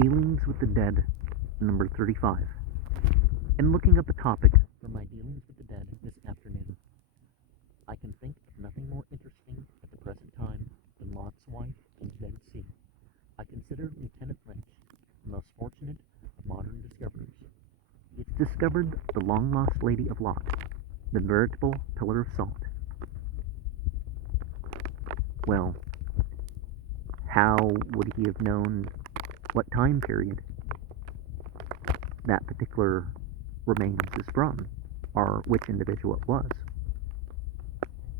Dealings with the Dead, number 35. In looking up a topic for my dealings with the dead this afternoon, I can think of nothing more interesting at the present time than Lot's wife and the Dead Sea. I consider Lieutenant Lynch the most fortunate of modern discoverers. He's discovered the long-lost Lady of Lot, the veritable pillar of salt. Well, how would he have known what time period that particular remains is from, or which individual it was?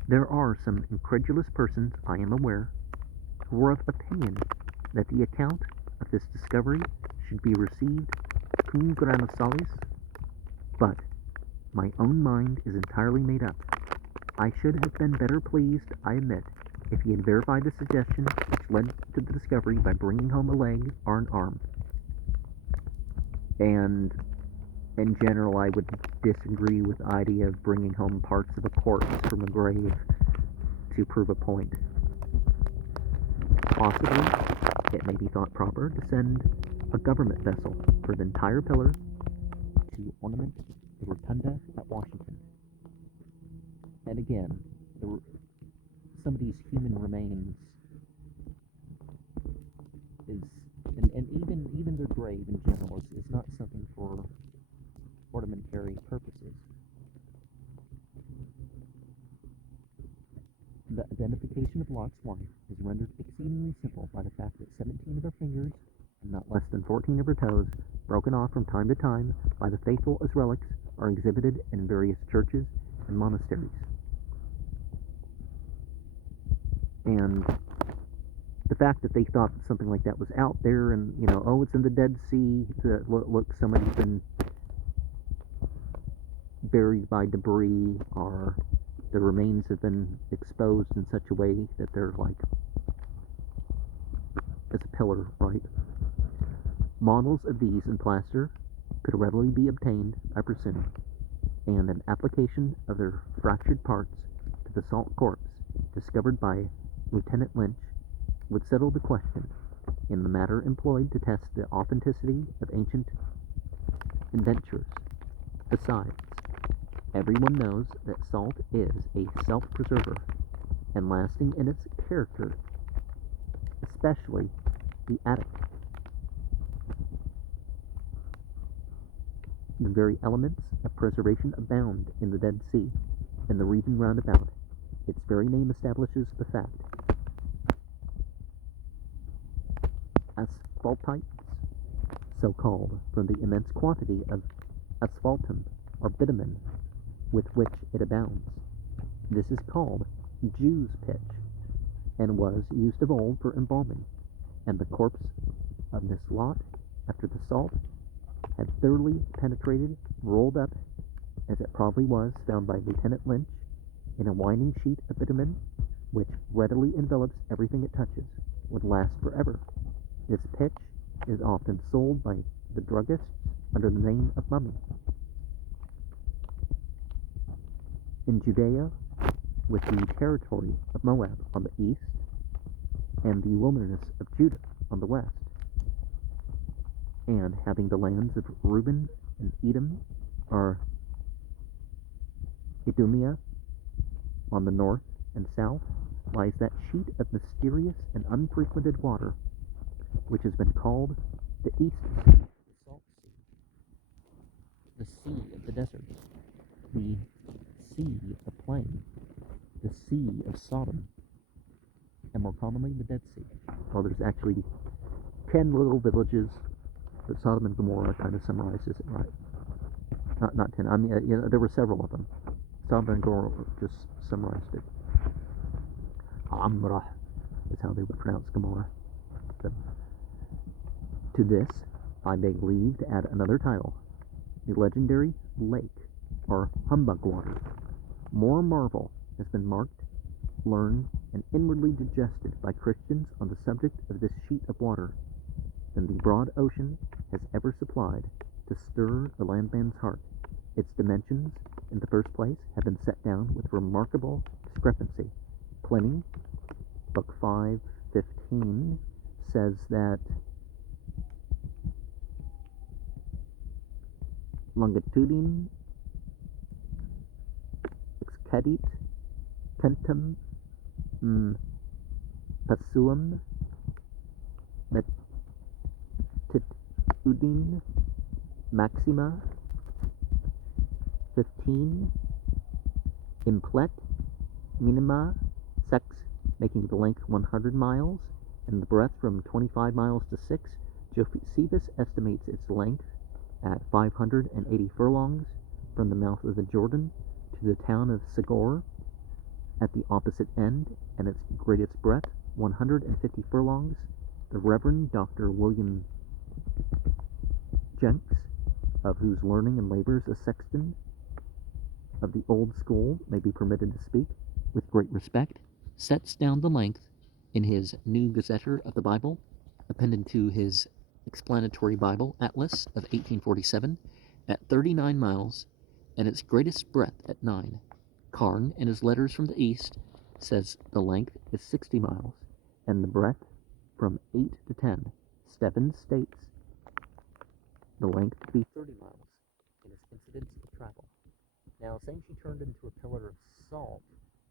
There are some incredulous persons, I am aware, who are of opinion that the account of this discovery should be received cum grano salis, but my own mind is entirely made up. I should have been better pleased, I admit, if he had verified the suggestion which led to the discovery by bringing home a leg or an arm. And in general, I would disagree with the idea of bringing home parts of a corpse from a grave to prove a point. Possibly, it may be thought proper to send a government vessel for the entire pillar to ornament the rotunda at Washington. And again, some of these human remains is, and even their grave in general is not something for ornamentary purposes. The identification of Lot's wife is rendered exceedingly simple by the fact that 17 of her fingers and not less than 14 of her toes, broken off from time to time by the faithful as relics, are exhibited in various churches and monasteries. And the fact that they thought something like that was out there and, oh, it's in the Dead Sea, look, somebody's been buried by debris, or the remains have been exposed in such a way that they're like, as a pillar, right? Models of these in plaster could readily be obtained, I presume, and an application of their fractured parts to the salt corpse discovered by Lieutenant Lynch would settle the question in the matter employed to test the authenticity of ancient indentures. Besides, everyone knows that salt is a self-preserver and lasting in its character, especially the attic. The very elements of preservation abound in the Dead Sea and the region round about. Its very name establishes the fact. Asphaltites, so called from the immense quantity of asphaltum or bitumen with which it abounds. This is called Jew's pitch, and was used of old for embalming, and the corpse of Miss Lot, after the salt had thoroughly penetrated, rolled up, as it probably was, found by Lieutenant Lynch, in a winding sheet of bitumen, which readily envelops everything it touches, would last forever. This pitch is often sold by the druggists under the name of mummy. In Judea, with the territory of Moab on the east, and the wilderness of Judah on the west, and having the lands of Reuben and Edom, or Idumea, on the north and south, lies that sheet of mysterious and unfrequented water, which has been called the East Sea, the Salt Sea, the Sea of the Desert, the Sea of the Plain, the Sea of Sodom, and more commonly the Dead Sea. Well, there's actually 10 little villages, but Sodom and Gomorrah kind of summarizes it, right? Not 10. I mean, there were several of them. Sodom and Gomorrah just summarized it. Amrah is how they would pronounce Gomorrah. So, to this, I beg leave to add another title: the legendary lake, or humbug water. More marvel has been marked, learned, and inwardly digested by Christians on the subject of this sheet of water than the broad ocean has ever supplied to stir the landman's heart. Its dimensions, in the first place, have been set down with remarkable discrepancy. Pliny, Book 5:15, says that longitudine excedit tentum passuum metitudine maxima 15 implet minima sex, making the length 100 miles and the breadth from 25 miles to 6. Josephus estimates its length at 580 furlongs from the mouth of the Jordan to the town of Segor at the opposite end, and its greatest breadth 150 furlongs. The Reverend Dr. William Jenks, of whose learning and labors a sexton of the old school may be permitted to speak with great respect, sets down the length in his New Gazetter of the Bible, appended to his explanatory Bible Atlas of 1847, at 39 miles, and its greatest breadth at 9. Carn, in his Letters from the East, says the length is 60 miles, and the breadth from 8 to 10. Stebbins states the length to be 30 miles in his Incidents of Travel. Now, saying she turned into a pillar of salt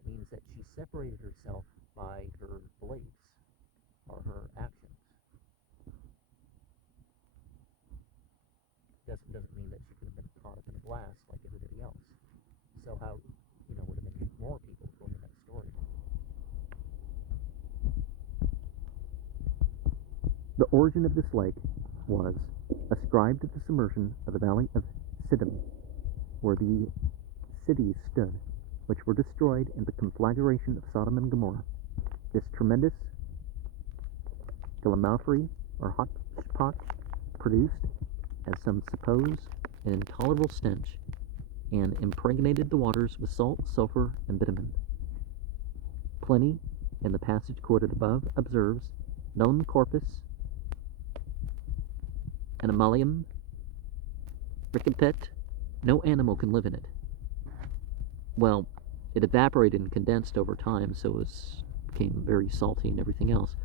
means that she separated herself by her beliefs or her actions. Doesn't mean that she could have been caught up in a blast like everybody else. So how, would have been more people going to that story. The origin of this lake was ascribed to the submersion of the valley of Siddim, where the cities stood, which were destroyed in the conflagration of Sodom and Gomorrah. This tremendous calamity or hotchpotch produced, as some suppose, an intolerable stench, and impregnated the waters with salt, sulfur, and bitumen. Pliny, in the passage quoted above, observes, non corpus animalium recipet, no animal can live in it. Well, it evaporated and condensed over time, so it became very salty and everything else.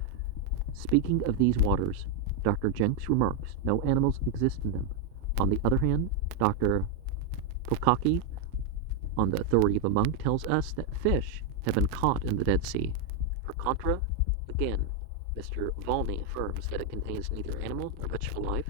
Speaking of these waters, Dr. Jenks remarks, no animals exist in them. On the other hand, Dr. Pokaki, on the authority of a monk, tells us that fish have been caught in the Dead Sea. Per contra, again, Mr. Volney affirms that it contains neither animal nor vegetable life.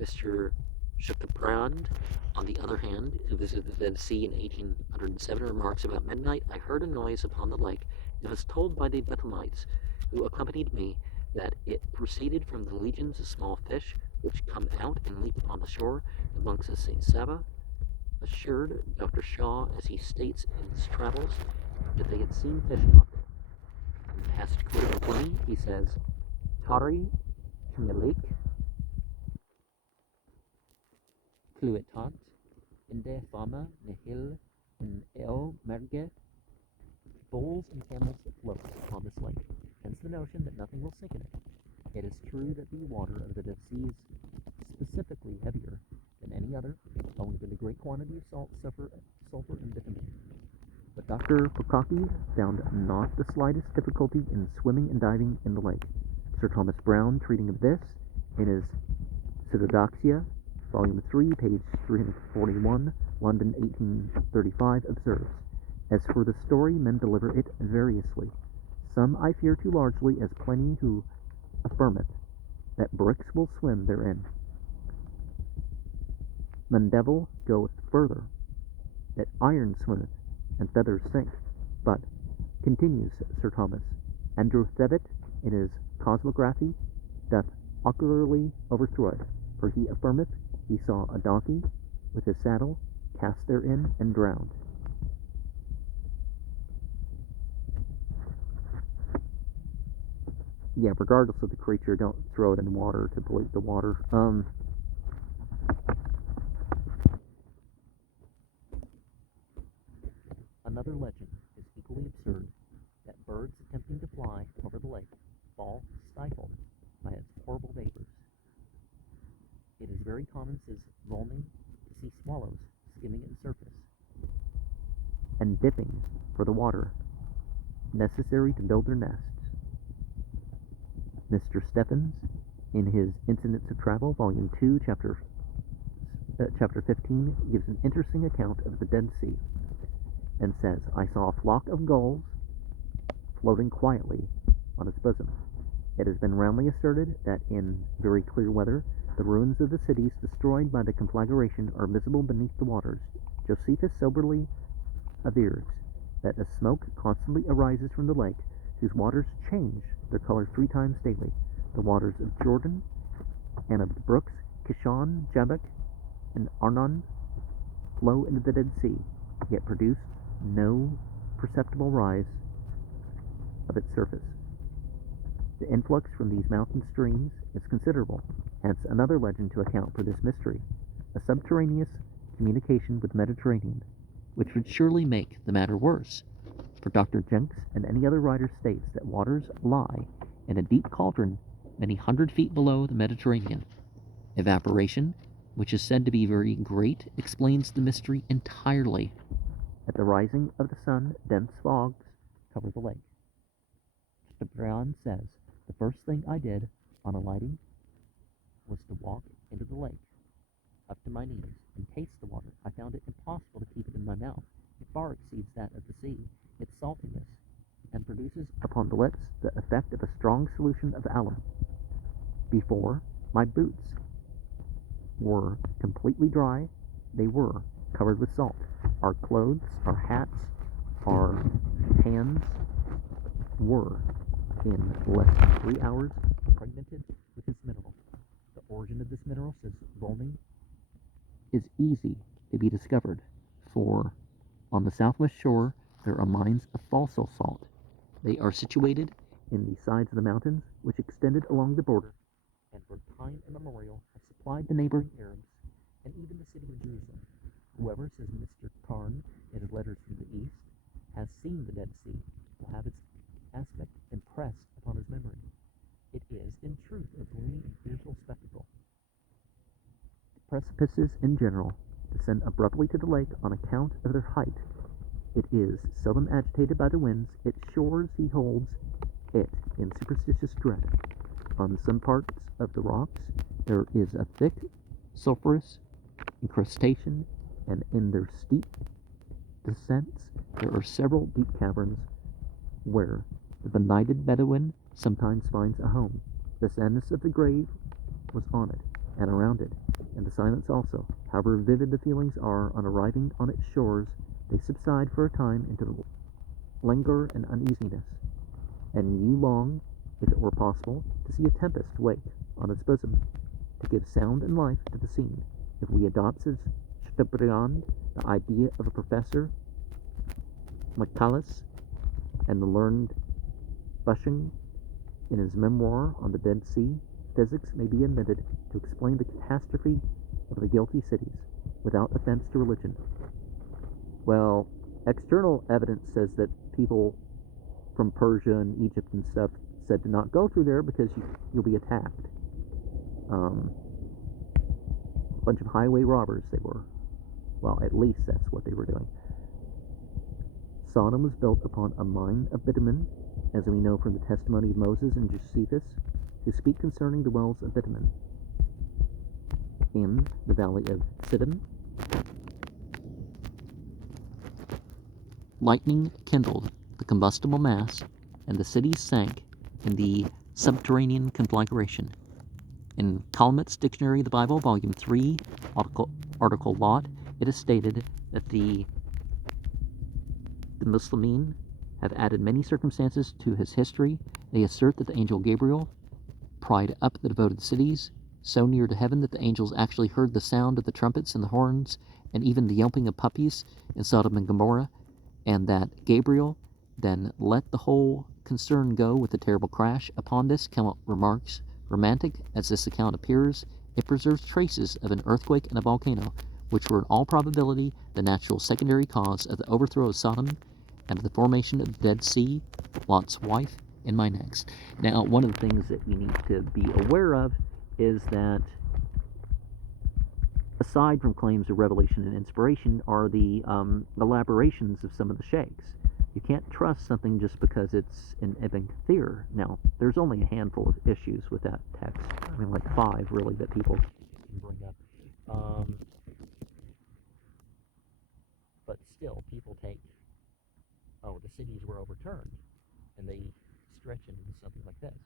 Mr. Chateaubriand, on the other hand, who visited the Dead Sea in 1807, remarks, about midnight I heard a noise upon the lake. It was told by the Bethlehemies who accompanied me that it proceeded from the legions of small fish which come out and leap upon the shore. The monks of St. Saba assured Dr. Shaw, as he states in his travels, that they had seen fish on there. In the passage quoted by Pliny, he says, Tari Chmilik Cluetant Inde Fama Nihil in El Merge. Bulls and camels float upon this lake, hence the notion that nothing will sink in it. It is true that the water of the Dead Sea is specifically heavier than any other, owing to the great quantity of salt, sulfur, and bitumen. But Dr. Pokaki found not the slightest difficulty in swimming and diving in the lake. Sir Thomas Browne, treating of this in his Pseudodoxia, Volume 3, page 341, London, 1835, observes, as for the story, men deliver it variously. Some I fear too largely, as Pliny, who affirmeth that bricks will swim therein. Mundeville goeth further, that iron swimmeth, and feathers sink. But, continues Sir Thomas, Andrew Thevet, in his Cosmography, doth ocularly overthrow it, for he affirmeth he saw a donkey with his saddle cast therein and drowned. Yeah, regardless of the creature, don't throw it in water to pollute the water. Another legend is equally absurd, that birds attempting to fly over the lake fall stifled by its horrible vapors. It is very common, says Volney, to see swallows skimming its surface and dipping for the water necessary to build their nests. Mr. Stephens, in his Incidents of Travel, Volume 2, Chapter chapter 15 gives an interesting account of the Dead Sea and says, I saw a flock of gulls floating quietly on its bosom. It has been roundly asserted that in very clear weather, the ruins of the cities destroyed by the conflagration are visible beneath the waters. Josephus soberly avers that a smoke constantly arises from the lake, whose waters change their color 3 times daily. The waters of Jordan and of the brooks Kishon, Jabbok, and Arnon flow into the Dead Sea, yet produce no perceptible rise of its surface. The influx from these mountain streams is considerable, hence another legend to account for this mystery, a subterraneous communication with the Mediterranean, which would surely make the matter worse, for Dr. Jenks and any other writer states that waters lie in a deep cauldron many 100 feet below the Mediterranean. Evaporation, which is said to be very great, explains the mystery entirely. At the rising of the sun, dense fogs cover the lake. Ciprian says, the first thing I did on alighting was to walk into the lake, up to my knees, and taste the water. I found it impossible to keep it in my mouth. It far exceeds that of the sea, its saltiness, and produces upon the lips the effect of a strong solution of alum. Before my boots were completely dry, they were covered with salt. Our clothes, our hats, our hands were, in less than 3 hours, impregnated with this mineral. The origin of this mineral, says Volney, is easy to be discovered, for on the southwest shore there are mines of fossil salt. They are situated in the sides of the mountains, which extended along the border, and for time immemorial have supplied the neighboring Arabs, and even the city of Jerusalem. Whoever, says Mr. Carn in his letters from the east, has seen the Dead Sea, will have its aspect impressed upon his memory. It is, in truth, a gloomy and fearful spectacle. The precipices, in general, descend abruptly to the lake on account of their height. It is seldom agitated by the winds. Its shores beholds it in superstitious dread. On some parts of the rocks there is a thick, sulphurous incrustation, and in their steep descents there are several deep caverns where the benighted Bedouin sometimes finds a home. The sadness of the grave was on it and around it, and the silence also. However vivid the feelings are on arriving on its shores, they subside for a time into languor and uneasiness, and you long, if it were possible, to see a tempest wake on its bosom, to give sound and life to the scene. If we adopt, says Chateaubriand, the idea of a professor, Michaelis, and the learned Bushing in his memoir on the Dead Sea, physics may be admitted to explain the catastrophe of the guilty cities, without offense to religion. Well, external evidence says that people from Persia and Egypt and stuff said to not go through there because you'll be attacked. A bunch of highway robbers they were. Well, at least that's what they were doing. Sodom was built upon a mine of bitumen, as we know from the testimony of Moses and Josephus, who speak concerning the wells of bitumen. In the valley of Siddim, lightning kindled the combustible mass, and the city sank in the subterranean conflagration. In Calmet's Dictionary of the Bible, Volume 3, Article Lot, it is stated that the Muslimin have added many circumstances to his history. They assert that the angel Gabriel pried up the devoted cities so near to heaven that the angels actually heard the sound of the trumpets and the horns and even the yelping of puppies in Sodom and Gomorrah, and that Gabriel then let the whole concern go with a terrible crash. Upon this, Calmet remarks, romantic as this account appears, it preserves traces of an earthquake and a volcano, which were in all probability the natural secondary cause of the overthrow of Sodom and of the formation of the Dead Sea, Lot's wife, in my next. Now, one of the things that we need to be aware of is that aside from claims of revelation and inspiration are the elaborations of some of the sheikhs. You can't trust something just because it's in Ibn Kathir. Now, there's only a handful of issues with that text. I mean, like 5, really, that people can bring up. still, people take, oh, the cities were overturned, and they stretch into something like this.